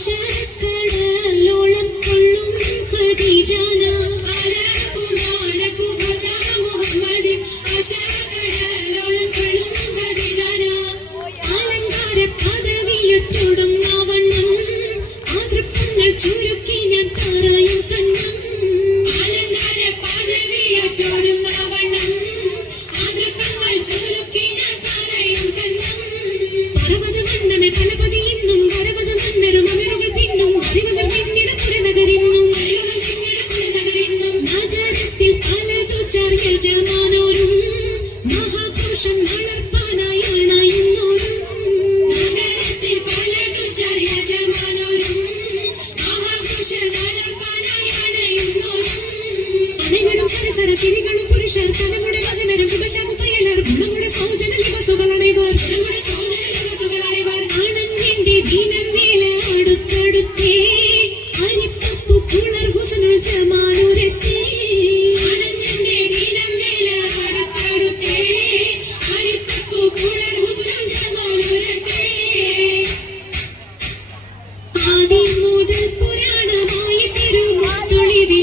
she ചെറിയ ഇന്നോരും നഗരത്തിൽ ഇന്നോരും നമ്മുടെ നമ്മുടെ திருமாய் திருமாய் துணிதி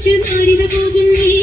to the body that will believe.